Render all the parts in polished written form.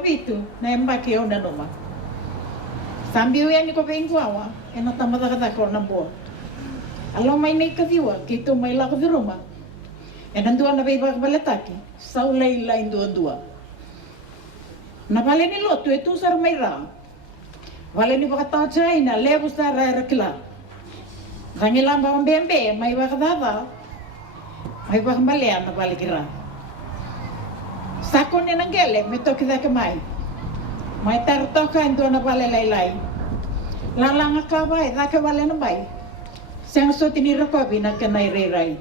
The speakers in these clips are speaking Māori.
vitu na embaki ona noma. Sambil yang ko vem kuawa, ena tamada kata ko na boa. Alo mai nei kadiwa, kito mai la ko viruma. Ena dua na veiva baletaki, sau lai lai dua. Na vale ni lotu itu sar mai ra. Vale ni baka chai na lebu sar ra kila. Rangi lamba mbembe mai baka dava. Mai baka balea na vale kira. Sako ni nangele me toki da mai. Mai tar toka ndo na vale lai. Lalanga ka vai da ka vale na mai. Sang so tini rakobi na kenai rai.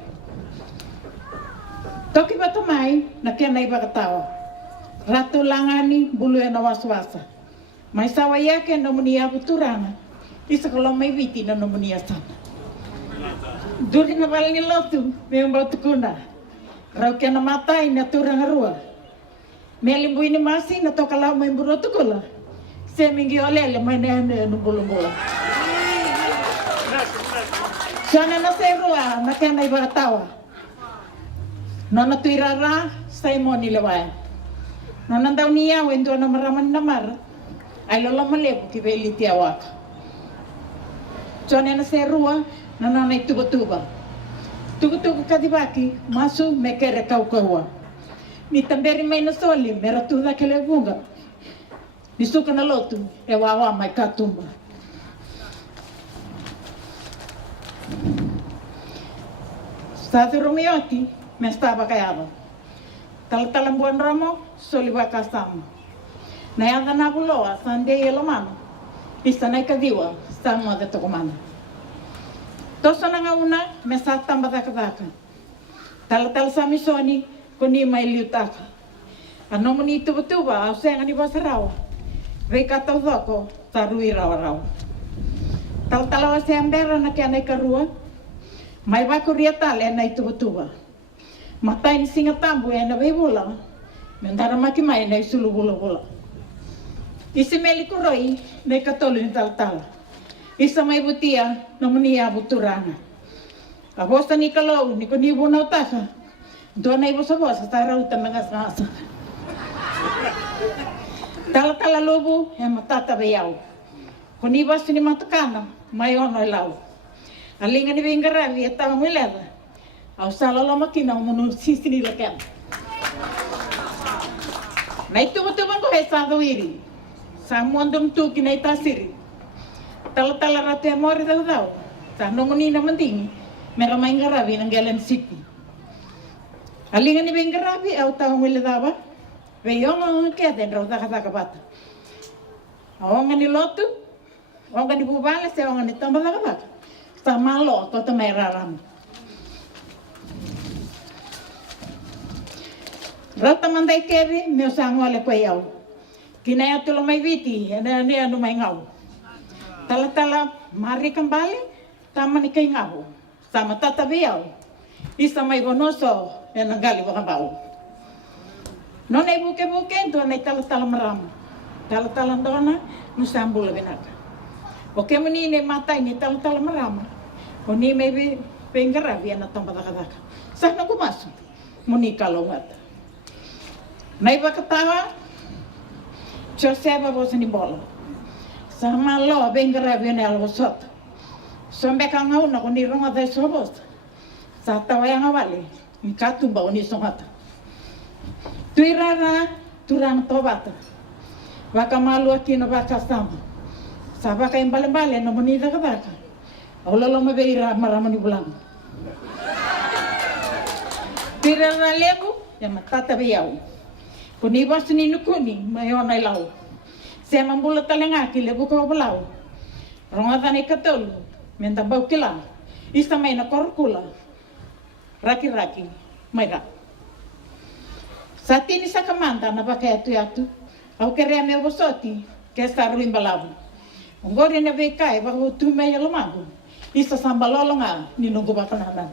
Toki batu mai na kenai baka tawa. Ratu langani bulu na waswasa. Mai sawa yake na munia buturana. Isa kalau mai viti na munia sana. Duri na vale ni lotu me mbau tukuna. Rau ke na matai na turanga rua. Melimbu ini masih na toka lau mai mburu tukula. Se mingi olele mai ne numbulu. Sana na se rua na kena iba tawa. Nona tuirara sai moni lewai. Nona tau niya wendo na maraman namar. Ay lolo malebu ki veli tiawak. Sana na se rua na nona tuba. Tuba kadibaki masu mekere kau. Ni tamberi mai na soli mera tuda kele bunga. Ni suka na lotu e wawa mai katumba. Satu rumioti me estaba callado. Tal buon ramo soli va kasam. Na yanda na buloa sande yelo mano. Isa na kadiwa samo de tokomana. Tosa na una me sa tamba daka. Tal sami soni kuni mai liutaka. Ano mo ni tuba au senga ni basarao. Vei katau doko tarui rawarau. Tal se ambera na kia nei karua. Mai vai kuria tale nei tuba. Matai ni singa tambu e na vei bula. Mendara maki mai nei sulu bula. Isi meli kuroi nei katolu ni tal. Isa mai butia no munia buturana. A bosta ni kalau ni kuni bona utaka. Dona ibu sabos sa rauta mengas. Tala lobo e matata veiau. Kuni basu ni matakana mai ono lau. Alinga ni vingaravi e tava muleda. Au sala la makina o munu sisini la ken. Nai tuba ko he sa doiri. Sa mondum tu ki nei tasiri. Tala ratu e mori dau. Sa no munina mandingi. Mera mai ngaravi nang gelen city. Alinga ni vingaravi au tava muleda ba. Veyonga ke den rau daka bata. Aonga ni lotu. Onga ni bubale se onga ni tamba daka. Sa malo to mai raram. Rata mandai keri me sango ale ko yau. Kina atulo mai viti ena ne anu mai ngau. Tala mari kembali tama ni kai ngau. Sama tata biau. Isa mai bonoso ena gali bakambau. Non ai buke ento nei tala marama. Tala ndona no sambula benaka. O ke mani ne matai ni tala marama. O ni me pengara viana tamba daka. Sa na kumasu. Muni kalongat. Mai bakatawa. Joseba bosa ni bola. Sa malo pengara viana alvosot. Sombe kangau na kuni ronga de sobos. Sa tawa yang awali. Ni katumba oni songata. Tuirara turang tobata. Waka malu aqui no waka sama. Sa waka embale no bonita kabaka. Aulalo me beira marama ni bulang. Tuirara lebu ya matata beyau. Kuni basu ni nukuni mayona ilau. Se mambula talenga ki lebu ko bulau. Ronga ni katolu menta bau kila. Isa mai na korkula. Raki mai ra. Satini sa kamanda na baka atu. Au kerea me bosoti ke sa ruim balabu. Ngori na vei kai ba tu me yalo magu. Isa sambalolonga ni nungu bakananan.